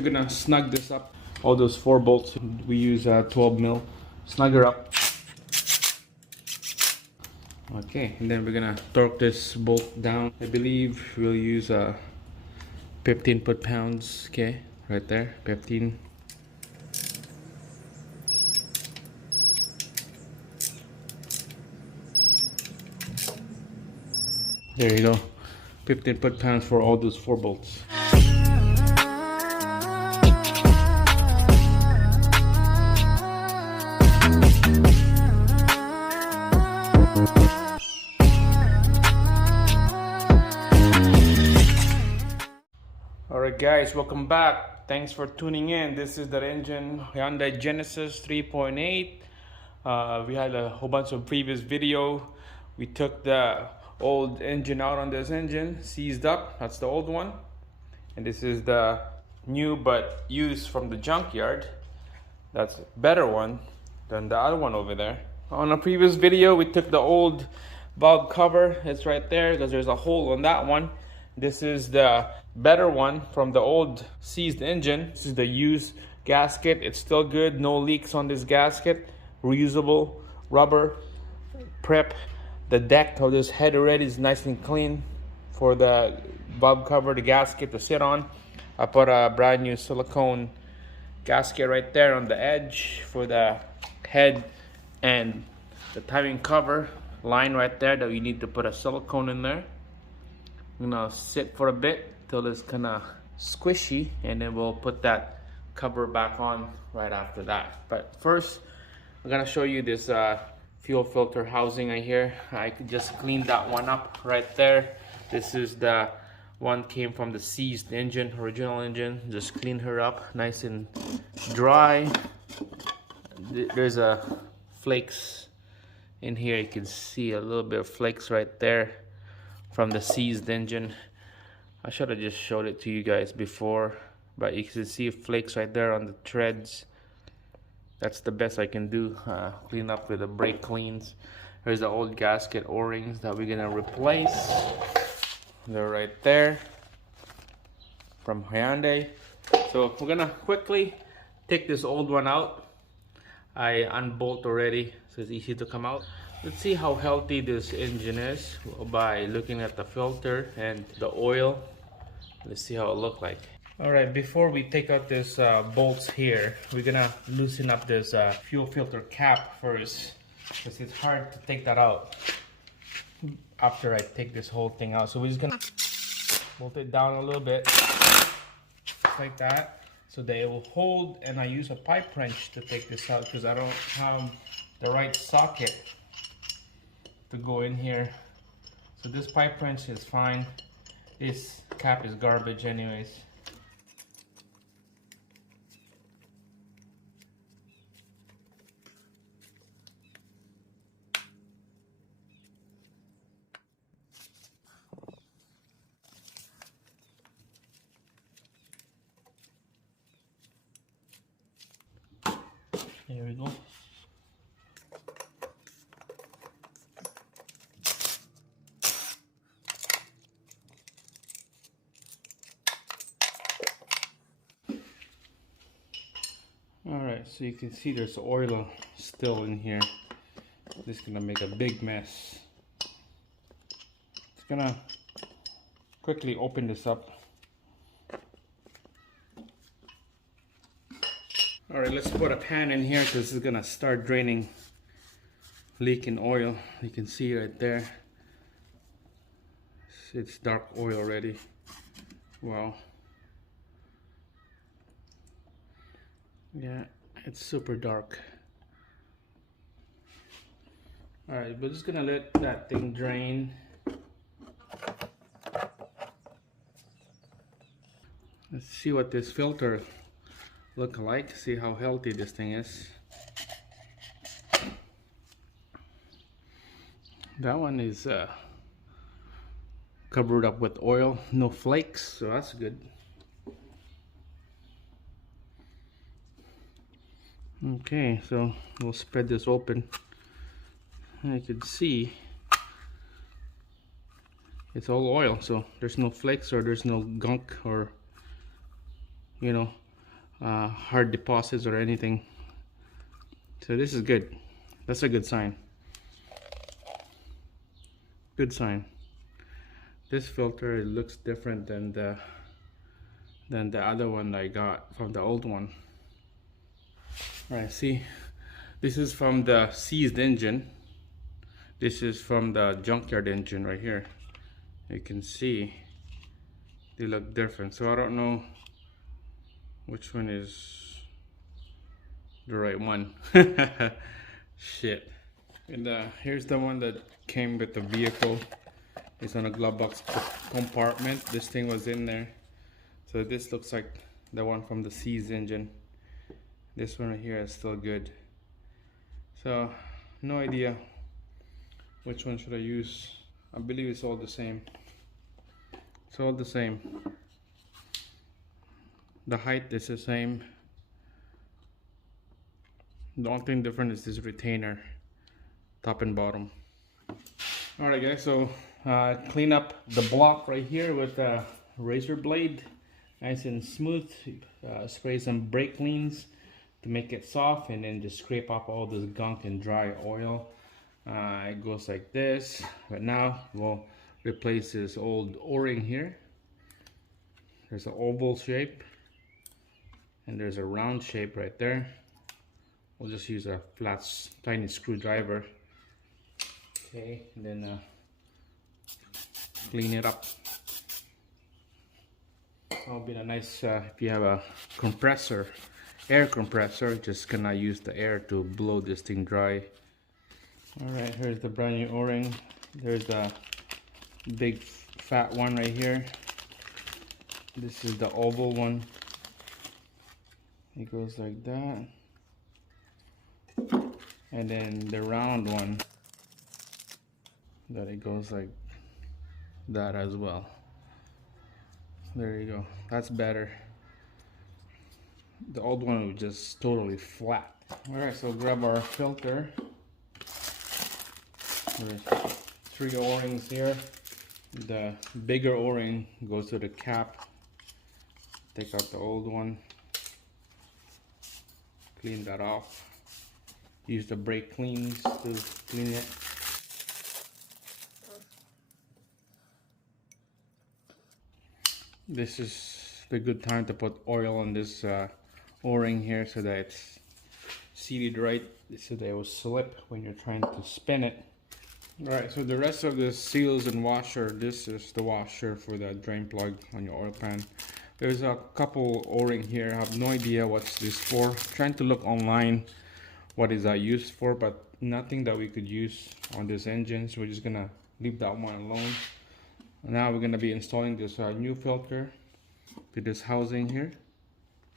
we're gonna snug this up. All those 4 bolts, we use 12 mil. Snug her up. Okay, and then we're gonna torque this bolt down. I believe we'll use 15 foot-pounds. Okay, right there, 15. There you go, 15 foot-pounds for all those 4 bolts. Alright guys, welcome back. Thanks for tuning in. This is the engine, Hyundai Genesis 3.8. We had a whole bunch of previous video. We took the old engine out on this engine, seized up. That's the old one. And this is the new but used from the junkyard. That's a better one than the other one over there. On a previous video, we took the old valve cover. It's right there because there's a hole on that one. This is the better one from the old seized engine. This is the used gasket. It's still good, no leaks on this gasket. Reusable rubber prep. The deck of this head already is nice and clean for the valve cover, the gasket to sit on. I put a brand new silicone gasket right there on the edge for the head, and the timing cover line right there that you need to put a silicone in there. I'm gonna sit for a bit till it's kind of squishy, and then we'll put that cover back on right after that. But first, I'm gonna show you this fuel filter housing right here. I could just clean that one up right there. This is the one came from the seized engine, original engine. Just clean her up nice and dry. There's a flakes in here. You can see a little bit of flakes right there from the seized engine. I should have just showed it to you guys before, but you can see flakes right there on the treads. That's the best I can do. Clean up with the brake cleans. There's the old gasket O-rings that we're gonna replace. They're right there from Hyundai. So we're gonna quickly take this old one out. I unbolt already, so it's easy to come out. Let's see how healthy this engine is by looking at the filter and the oil. Let's see how it looks like. All right, before we take out this bolts here, we're gonna loosen up this fuel filter cap first, because it's hard to take that out after I take this whole thing out. So we're just gonna bolt it down a little bit, just like that, so that it will hold. And I use a pipe wrench to take this out because I don't have the right socket to go in here. So this pipe wrench is fine. This cap is garbage anyways. There we go. Alright, so you can see there's oil still in here. This is gonna make a big mess. It's gonna quickly open this up. Alright, let's put a pan in here because this is gonna start draining, leaking oil. You can see right there. It's dark oil already. Wow. Yeah, it's super dark. Alright, we're just gonna let that thing drain. Let's see what this filter look like, see how healthy this thing is. That one is covered up with oil, no flakes, so that's good. Okay, so we'll spread this open. And you can see it's all oil, so there's no flakes or there's no gunk or, you know, hard deposits or anything. So this is good. That's a good sign. Good sign. This filter, it looks different than the other one I got from the old one. All right, see, this is from the seized engine. This is from the junkyard engine right here. You can see they look different. So I don't know which one is the right one. Shit. And here's the one that came with the vehicle. It's on a glove box compartment. This thing was in there. So this looks like the one from the seized engine. This one right here is still good. So no idea which one should I use. I believe it's all the same. It's all the same. The height is the same. The only thing different is this retainer, top and bottom. Alright guys, so clean up the block right here with a razor blade, nice and smooth. Spray some brake cleans to make it soft, and then just scrape off all this gunk and dry oil. It goes like this. But now we'll replace this old o-ring here. There's an oval shape and there's a round shape right there. We'll just use a flat tiny screwdriver. Okay, and then clean it up. That'll be a nice, if you have a compressor, air compressor, just gonna use the air to blow this thing dry. Alright, here's the brand new o-ring. There's a big fat one right here. This is the oval one. It goes like that. And then the round one, that it goes like that as well. There you go. That's better. The old one was just totally flat. Alright, so grab our filter. There's 3 o-rings here. The bigger o-ring goes to the cap. Take out the old one. Clean that off. Use the brake cleans to clean it. This is the good time to put oil on this o-ring here so that it's seated right, so that it will slip when you're trying to spin it. Alright, so the rest of the seals and washer, this is the washer for the drain plug on your oil pan. There's a couple o-ring here. I have no idea what's this for. I'm trying to look online what is that used for, but nothing that we could use on this engine, so we're just gonna leave that one alone. Now we're gonna be installing this new filter to this housing here.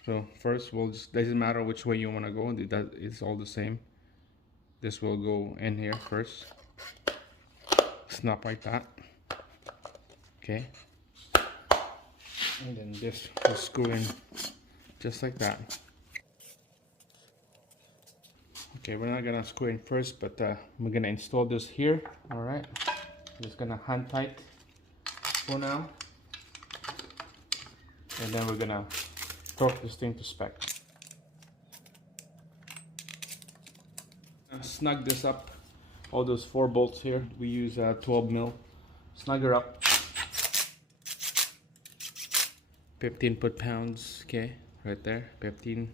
So first, we'll just, doesn't matter which way you want to go, it's all the same. This will go in here first. Snap like that. Okay. And then this will screw in just like that. Okay, we're not gonna screw in first, but we're gonna install this here. All right. Just gonna hand tight for now, and then we're gonna torque this thing to spec. Snug this up. All those 4 bolts here, we use 12 mil. Snug her up. 15 foot-pounds, okay, right there, 15.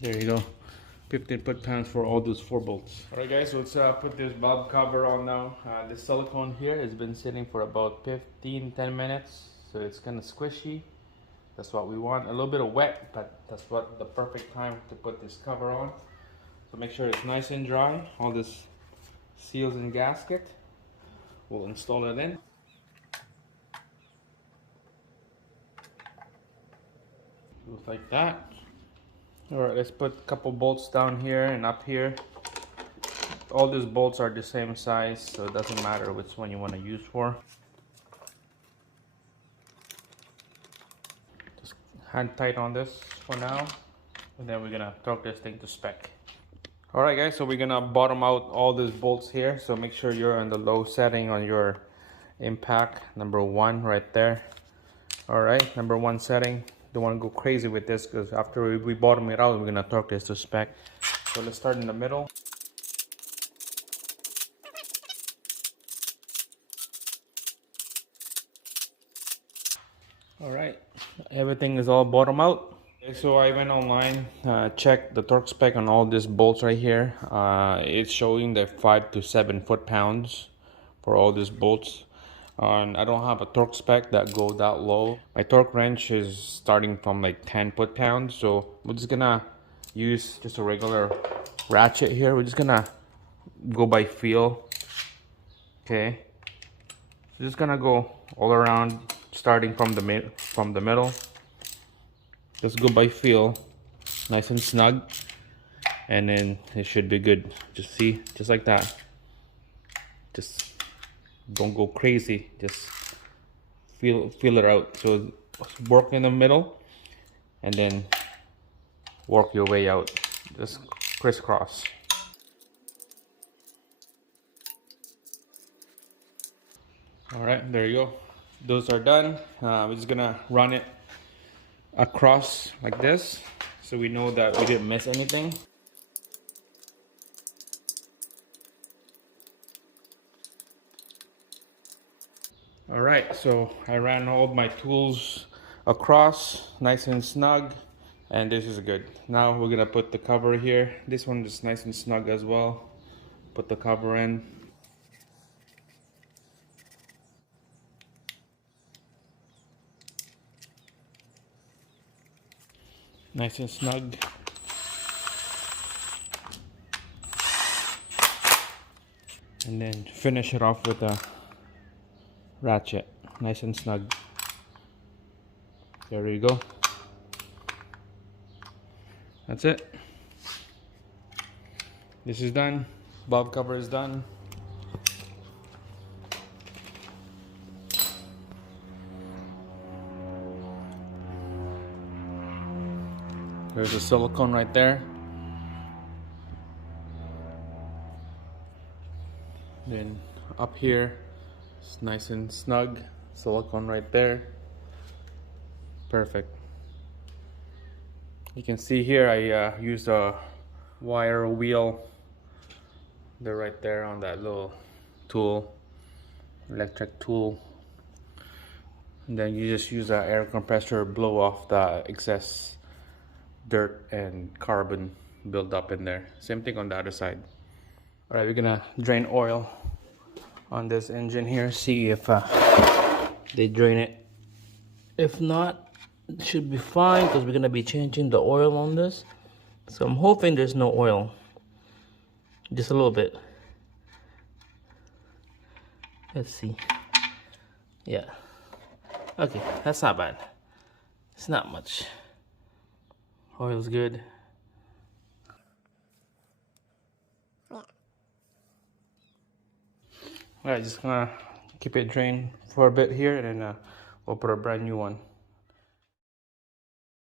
There you go, 15 foot-pounds for all those 4 bolts. Alright guys, let's put this valve cover on now. This silicone here has been sitting for about 10 minutes, so it's kind of squishy. That's what we want. A little bit of wet, but that's what the perfect time to put this cover on. So make sure it's nice and dry. All this seals and gasket. We'll install it in. Just like that. Alright, let's put a couple bolts down here and up here. All these bolts are the same size, so it doesn't matter which one you want to use for. Just hand tight on this for now, and then we're gonna torque this thing to spec. Alright guys, so we're gonna bottom out all these bolts here, so make sure you're on the low setting on your impact number 1 right there. All right, number 1 setting. Don't want to go crazy with this because after we bottom it out, we're gonna torque this to spec. So let's start in the middle. All right, everything is all bottom out. Okay, so I went online, checked the torque spec on all these bolts right here. It's showing that 5 to 7 foot-pounds for all these bolts. And I don't have a torque spec that go that low. My torque wrench is starting from like 10 foot-pounds. So we're just gonna use just a regular ratchet here. We're just gonna go by feel. Okay. So just gonna go all around, starting from the middle. Just go by feel, nice and snug, and then it should be good. Just see, just like that. Just don't go crazy. Just feel it out. So work in the middle, and then work your way out. Just crisscross. All right, there you go. Those are done. We're just gonna run it across like this so we know that we didn't miss anything. All right, so I ran all my tools across nice and snug, and this is good. Now we're gonna put the cover here. This one is nice and snug as well. Put the cover in. Nice and snug. And then finish it off with a ratchet. Nice and snug. There you go. That's it. This is done. Valve cover is done. There's a silicone right there. Then up here, it's nice and snug. Silicone right there. Perfect. You can see here I used a wire wheel. They're right there on that little tool, electric tool. And then you just use an air compressor, blow off the excess dirt and carbon build up in there. Same thing on the other side. All right, we're gonna drain oil on this engine here, see if they drain it. If not, it should be fine because we're gonna be changing the oil on this. So I'm hoping there's no oil, just a little bit. Let's see. Yeah, okay, that's not bad. It's not much. Oil's good. Alright, just gonna keep it drained for a bit here, and then we'll put a brand new one.